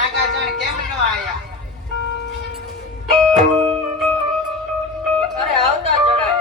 નાગાજણ કેમ ન આયા? અરે આવતા જણાય.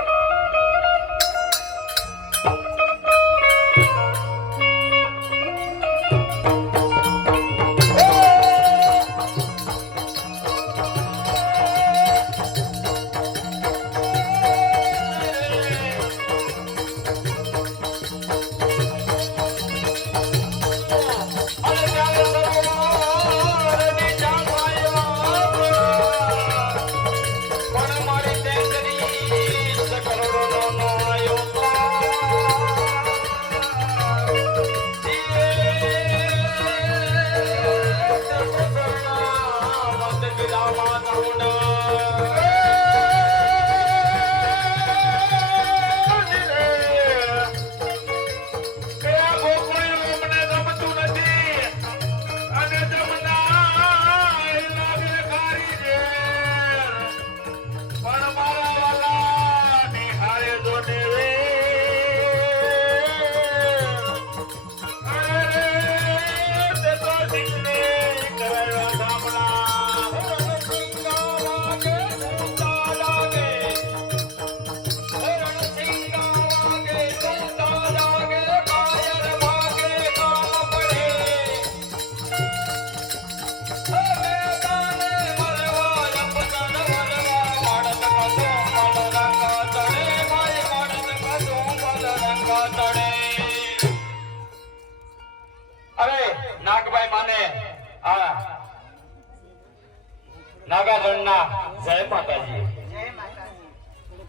નાગાજણના જય માતાજી. જય માતાજી.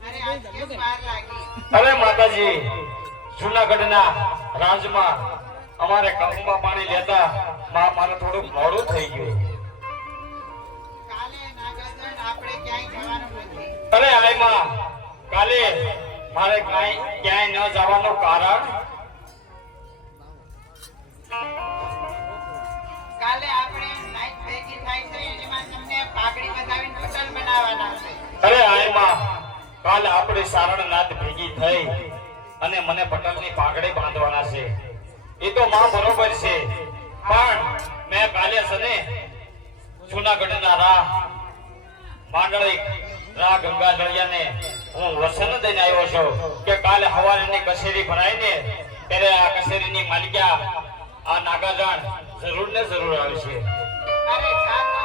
અરે આજ કેમ વાર લાગી? અરે માતાજી, જૂનાગઢના રાજમાં અમારે કંકુમાં પાણી લેતા મારે થોડું મોડું થઈ ગયું. કાલે નાગાજણ આપણે ક્યાંય જવાનું નથી. અરે આઈમાં કાલે મારે ક્યાંય ન જવાનું કારણ કાલે આપણે નાઈટ ભેગી થાય છે એમાં તમને પાઘડી બતાવીને હોટલ બનાવવાના છે. અરે આઈમાં કાલે આપણી સારણનાથ ભેગી થઈ અને મને પટલની પાઘડી બાંધવાના છે. એ તો માં બરોબર છે, પણ મેં કાલે સને જૂનાગઢના રાહ માંડળી રાહ ગંગાજળિયાને હું વસન દઈને આવ્યો છું કે કાલે હવારની કચેરી ભરાઈને ત્યારે આ કચેરીની માલિકા આ નાગાજણ જરૂર ને જરૂર આવશે. અરે જાતો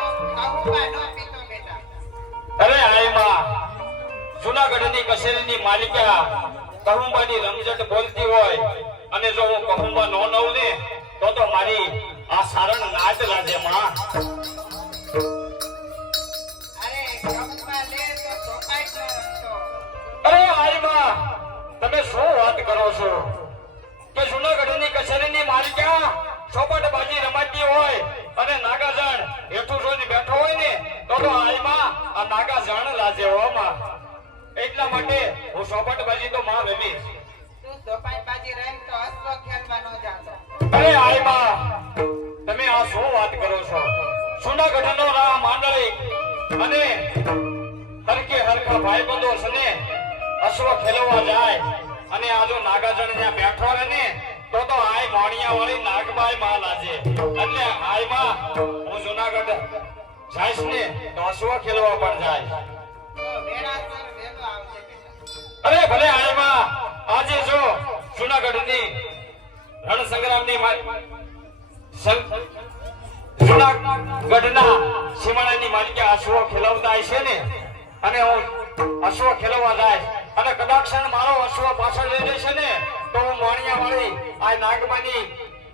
કહું નો પીતો બેટા. અરે આઈમાં જૂનાગઢની કચેરીની માલિકા કહુંબાની રમઝટ બોલતી હોય અને જો હું કહુંબા નો નવ ને તો મારી આ સારણ નાચ લાજે માં. અરે કહુંમાં લે તો ચોપાઈ ન રમતો. અરે આઈમાં તમે શું વાત કરો છો કે જૂનાગઢની કચેરીની માલિકા ચોપટ બાજી રમાતી હોય અને નાગાજણ હેઠું જોઈને બેઠો હોય ને તો આઈમાં આ નાગાજણ લાજે હો માં. એટલા માટે હું ચોપટ બાજી તો માં રમીશ. તું ચોપાઈ બાજી રહીને તો અશ્વ ખેલવા ન જાતો. અરે આઈમાં તમે આ શું વાત કરો છો? જૂનાગઢનો રાહ માંડળી અને હરકે હરખા ભાઈબંધો સને અશ્વ ખેલવા જાય અને આ જો નાગાજણ ત્યાં બેઠો રહે ને તો આય મોણિયા વાળી નાગબાઈ માં લાજે. એટલે આઈમાં હું જૂનાગઢ જઈશ ને તો અશ્વ ખેલવા પણ જાય. તો વેળાસર વેલો આવજે બેટા. અરે ભલે આઈમાં આજે જો જૂનાગઢની રણ સંગ્રામની જૂનાગઢના સીમાડાની માલિકા અશ્વ ખેલવતા છે ને અને હું અશ્વ ખેલવા જાય અને કદાચ મારો અશ્વ પાછળ લઈ જશે ને તો હું મોણિયા વાળી આ નાગમાની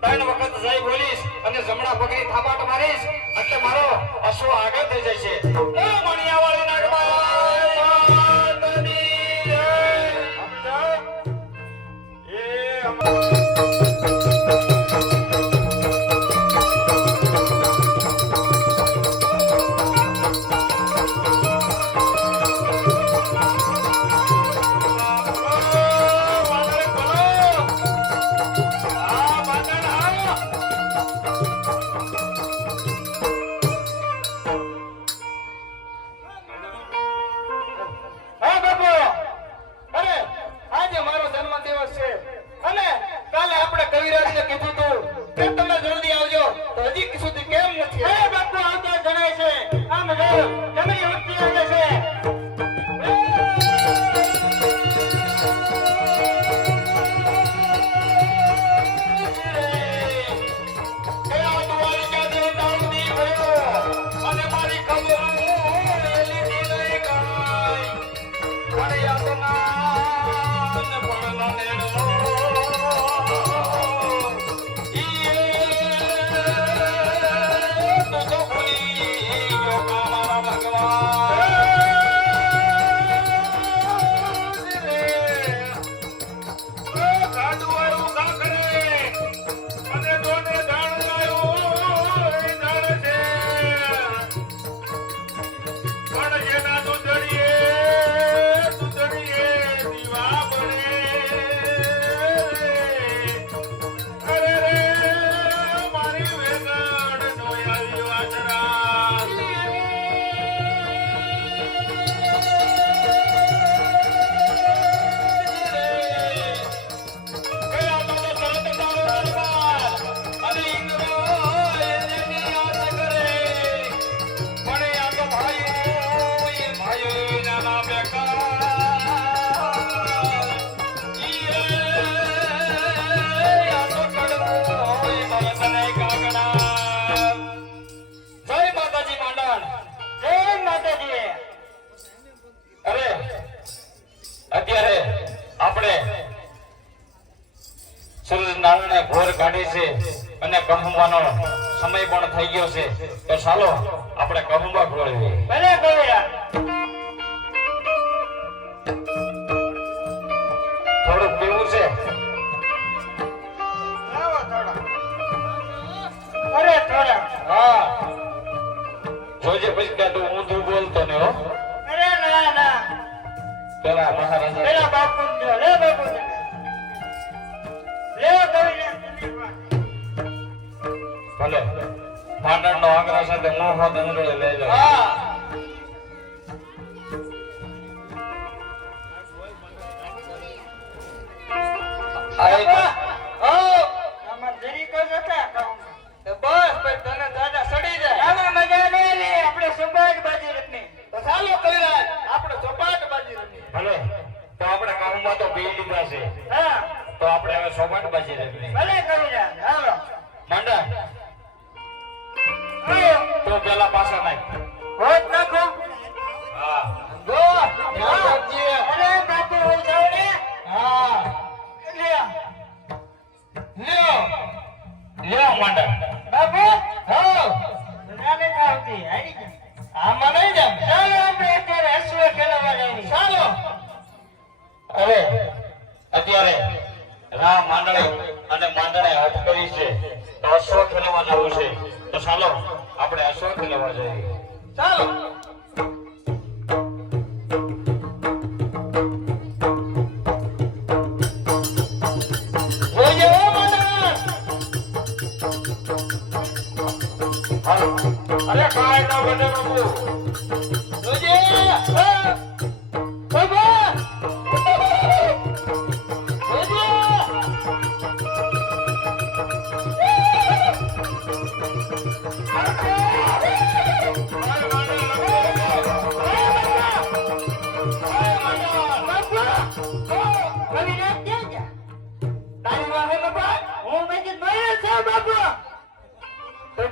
3 વખત જઈ બોલીશ અને જમણા પગની થાપાટ મારીશ એટલે મારો અશ્વ આગળ થઈ જશે. એ મોણિયા વાળી કવિરાજને કીધું તું કે તમે જલ્દી આવજો તો હજી સુધી કેમ નથી? જમણી ઉઠતી આવે છે. અને મારી ખબર એલી નહીં કાંઈ. અને યાતના ને પડનો નેડો. તું તો ભૂલી ગયો કા મારા ભગવાન. ગાડું આવ્યું કાકરે અને દોને ધાણ લાવ્યું એ ધાણ છે. પણ જેના દૂધડીએ દીવા બળે. અરે રે મારી વેગણ નોયાવી વાછડા. કયા તો સરત તારો દરબાર અને ઇન્દ્રો એની આસ કરે. પણ આ તો ભાઈઓ નાના બેકાર. આ તો કડવો બરસને કાગડા. જય માતાજી માંડણ. જય માતાજી. અરે અત્યારે આપણે સૂર્યનારાયણે ઘોર કાઢી છે અને કહુંબાનો સમય પણ થઈ ગયો છે. તો ચાલો આપણે કહુંબા ખોળવીએ. ભલે ગોવિરા. થોડુંક પીવું છે. લાવો થોડો. અરે થોડા. હા જોજે પછી કે તું ઊંધું બોલતો ને હો. અરે ના ના. પેલા મહારાજા પેલા બાપુ ને લે બાપુ ને. લે ગોવિરા. ભલે માંડણનો આગ્રહ સાથે મોહો દંડોળે લઈ જાઓ. હા. આમાં જરી કો જતા કામ. બસ ભાઈ તને દાદા સડી જાય. આમાં મજા નહીં લે. આપણે સુભાષ બાજી રત્ની. તો ચાલો કવિરાજ આપણે ચોપાટ બાજી રમીએ. ભલે તો આપણે કામમાં તો પી લીધા છે. હા. તો આપણે હવે ચોપાટ બાજી રમીએ. ભલે ગોવિરા. હાલો. માંડા આયો. તો પેલા પાછા નાખ. હોત નાખો. હા ગો. અરે બાપુ હોય જાવ ને. હા લે. લ્યો લ્યો માંડા. બાપુ. હા નાને કાવતી. હારી જા. આમાં નહીં જામ. ચાલો આપણે અત્યારે હસવા ખેલવા જઈએ. ચાલો. અરે અત્યારે રામ માંડળે અને માંડળે હટ કરી છે તો અશ્વ ખેલવા જવું છે. તો ચાલો આપણે અશ્વ ખેલવા જઈએ. ચાલો. જોજે હો માંડળ. હાલો. અરે કાંઈ ન બને બાબુ. જોજે. હા. બાબા. જોજે.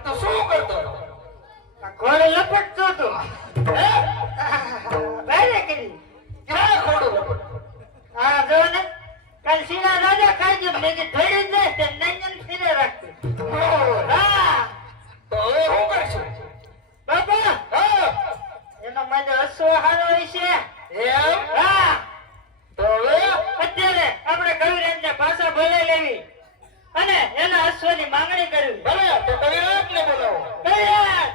તો શું કરતો હતો? ઘોડે લપટતો હતો. ભારે કરી. ક્યાં ખોડું લપટ? હા જો ને. કાલ સીના રાજા ખાઈ ગયો. મેં કીધું ધોઈ જાય તે નંજન ફીરે રાખતું. હા. તો હવે શું કરશું? બાપા. હા. એનો માજો હસવો હારો હોય છે. એમ? હા. તો હવે અત્યારે આપણે કવિરાજને પાછા બોલાવી લેવી અને એના હસવાની માંગણી કરવી. ભલે તો કવિરાજને બોલાવો. કવિરાજ.